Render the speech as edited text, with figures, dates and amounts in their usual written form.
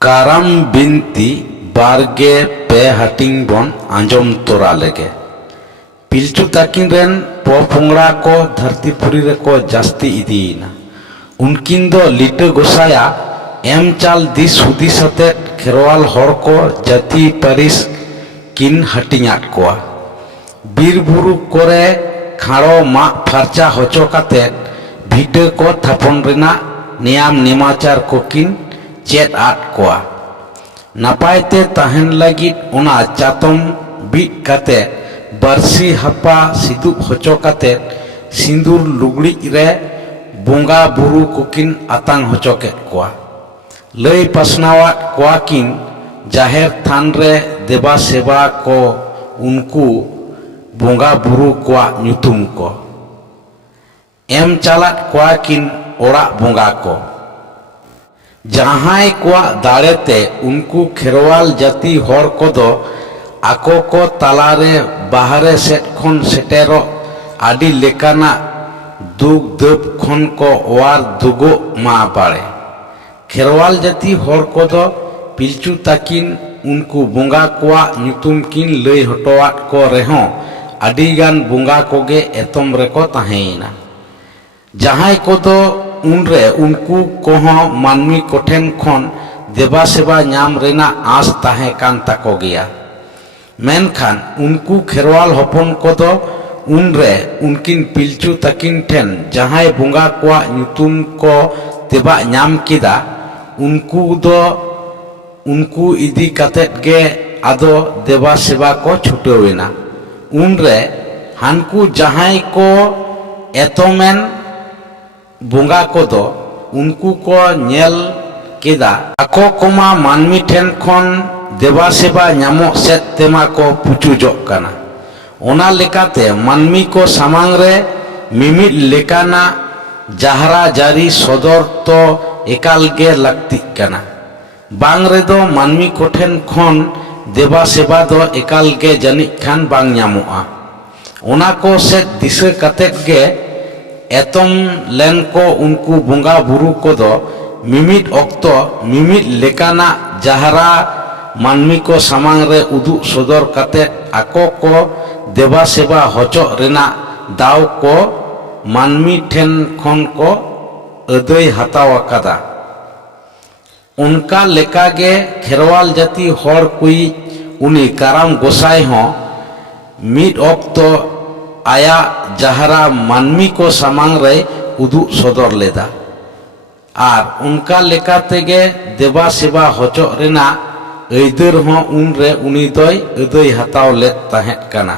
ᱠᱟᱨᱟᱢ ᱵᱤᱱᱛᱤ ᱵᱟᱨᱜᱮ ᱯᱮ ᱦᱟᱹᱴᱤᱧ ᱵᱚᱱ ᱟᱸᱡᱚᱢ ᱛᱚᱨᱟ ᱞᱮᱜᱮ। ᱯᱤᱞᱪᱩ ᱛᱟᱹᱠᱤᱱ ᱨᱮᱱ ᱯᱚᱯᱚᱝᱲᱟ ᱠᱚ ᱫᱷᱟᱹᱨᱛᱤᱯᱩᱨᱤ ᱨᱮᱠᱚ ᱡᱟᱹᱥᱛᱤ ᱤᱫᱤᱭᱮᱱᱟ। ᱩᱱᱠᱤᱱ ᱫᱚ ᱞᱤᱴᱟᱹ ᱜᱚᱸᱥᱟᱭᱟᱜ ᱮᱢ ᱪᱟᱞ ᱫᱤᱥ ᱦᱩᱫᱤᱥ ᱟᱛᱮᱫ ᱠᱷᱮᱨᱣᱟᱞ ᱦᱚᱲ ᱠᱚ ᱡᱟᱹᱛᱤ ᱯᱟᱹᱨᱤᱥ ᱠᱤᱱ ᱦᱟᱹᱴᱤᱧᱟᱫ ᱠᱚᱣᱟ। ᱵᱤᱨ ᱵᱩᱨᱩ ᱠᱚᱨᱮ ᱠᱷᱟᱸᱲᱚ ᱢᱟᱜ ᱯᱷᱟᱨᱪᱟ ᱦᱚᱪᱚ ᱠᱟᱛᱮᱫ ᱵᱷᱤᱴᱟᱹ ᱠᱚ ᱛᱷᱟᱯᱚᱱ ᱨᱮᱱᱟᱜ ᱱᱮᱭᱟᱢ ᱱᱮᱢᱟᱪᱟᱨ ᱠᱚᱠᱤᱱ ᱪᱮᱫ ᱟᱫ ᱠᱚᱣᱟ। ᱱᱟᱯᱟᱭᱛᱮ ᱛᱟᱦᱮᱱ ᱞᱟᱹᱜᱤᱫ ᱚᱱᱟ ᱪᱟᱛᱚᱢ ᱵᱤᱫ ᱠᱟᱛᱮᱫ ᱵᱟᱹᱨᱥᱤ ᱦᱟᱯᱟ ᱥᱤᱫᱩᱵ ᱦᱚᱪᱚ ᱠᱟᱛᱮᱫ ᱥᱤᱸᱫᱩᱨ ᱞᱩᱜᱽᱲᱤᱡ ᱨᱮ ᱵᱚᱸᱜᱟ ᱵᱩᱨᱩ ᱠᱚᱠᱤᱱ ᱟᱛᱟᱝ ᱦᱚᱪᱚ ᱠᱮᱫ ᱠᱚᱣᱟ। ᱞᱟᱹᱭ ᱯᱟᱥᱱᱟᱣᱟᱫ ᱠᱚᱣᱟ ᱠᱤᱱ ᱡᱟᱦᱮᱨ ᱛᱷᱟᱱ ᱨᱮ ᱫᱮᱵᱟ ᱥᱮᱵᱟ ᱠᱚ ᱩᱱᱠᱩ ᱵᱚᱸᱜᱟ ᱵᱩᱨᱩ ᱠᱚᱣᱟᱜ ᱧᱩᱛᱩᱢ ᱠᱚ। ᱮᱢ ᱪᱟᱞᱟᱫ ᱠᱚᱣᱟ ᱠᱤᱱ ᱚᱲᱟᱜ ᱵᱚᱸᱜᱟ ᱠᱚ। ᱡᱟᱦᱟᱸᱭ ᱠᱚᱣᱟᱜ ᱫᱟᱲᱮᱛᱮ ᱩᱱᱠᱩ ᱠᱷᱮᱨᱣᱟᱞ ᱡᱟᱹᱛᱤ ᱦᱚᱲ ᱠᱚᱫᱚ ᱟᱠᱚ ᱠᱚ ᱛᱟᱞᱟᱨᱮ ᱵᱟᱦᱨᱮ ᱥᱮᱫ ᱠᱷᱚᱱ ᱥᱮᱴᱮᱨᱚᱜ ᱟᱹᱰᱤ ᱞᱮᱠᱟᱱᱟᱜ ᱫᱩᱠ ᱫᱟᱹᱯ ᱠᱷᱚᱱ ᱠᱚ ᱚᱣᱟᱨ ᱫᱩᱜᱚᱜ ᱢᱟ ᱵᱟᱲᱮ। ᱠᱷᱮᱨᱣᱟᱞ ᱡᱟᱹᱛᱤ ᱦᱚᱲ ᱠᱚᱫᱚ ᱯᱤᱞᱪᱩ ᱛᱟᱹᱠᱤᱱ ᱩᱱᱠᱩ ᱵᱚᱸᱜᱟ ᱠᱚᱣᱟᱜ ᱧᱩᱛᱩᱢ ᱠᱤᱱ ᱞᱟᱹᱭ ᱦᱚᱴᱚᱣᱟᱫ ᱠᱚ ᱨᱮᱦᱚᱸ ᱟᱹᱰᱤᱜᱟᱱ ᱵᱚᱸᱜᱟ ᱠᱚᱜᱮ ᱮᱛᱚᱢ ᱨᱮᱠᱚ ᱛᱟᱦᱮᱸᱭᱮᱱᱟ। ᱡᱟᱦᱟᱸᱭ ᱠᱚᱫᱚ ᱩᱱᱨᱮ ᱩᱱᱠᱩ ᱠᱚᱦᱚᱸ ᱢᱟᱹᱱᱢᱤ ᱠᱚᱴᱷᱮᱱ ᱠᱷᱚᱱ ᱫᱮᱵᱟ ᱥᱮᱵᱟ ᱧᱟᱢ ᱨᱮᱱᱟᱜ ᱟᱸᱥ ᱛᱟᱦᱮᱸ ᱠᱟᱱ ᱛᱟᱠᱚ ᱜᱮᱭᱟ। ᱢᱮᱱᱠᱷᱟᱱ उनको खेरवाल हपन को दो उनरे उनकिन पिलचू तकिन ठेन जहां बोंगा को ᱧᱩᱛᱩᱢ को तेबा ᱧᱟᱢ केदा उनको इदी कतेत गे आदो देवा सेवा को छुटेवेना। उनरे हानकू जहां को एतोमेन बोंगा को दो उनको को नेल केदा आको कोमा मानमी ठेन खन देवा सेवा ᱧᱟᱢᱚᱜ सेत तेमा को पुचुजोग कना। ओना लेकाते मानमी को सामांग रे मिमिद लेकाना जाहरा जारी सदर तो एकाल गे लाक्तिक कना। बांग रे दो मानमी कोठेन खन देवा सेवा दो एकाल गे जनिक खान बांग ᱧᱟᱢᱚᱜᱼᱟ। ओना को सेत दिशा कतेत गे एतम लेन को उनको बोंगा बुरु को दो मिमिद ऑक्तो मिमिद लेकाना जाहरा मानमी को सामांग रे उदु सदर कते आको को देवा सेवा हचो रेना दाव को मानमी ठेन खन को अदय हताव अकादा। उनका लेकागे खेरवाल जाति हर कोई उनी काराम गोसाई हो मिद ऑक्तो आया जहरा मानमी को सामांग रे उदु सदर लेदा आर उनका लेकाते गे देवा सेवा हचो रेना ऐदर हों उनरे उनी दोय अदय हताव लेत ताहें कना।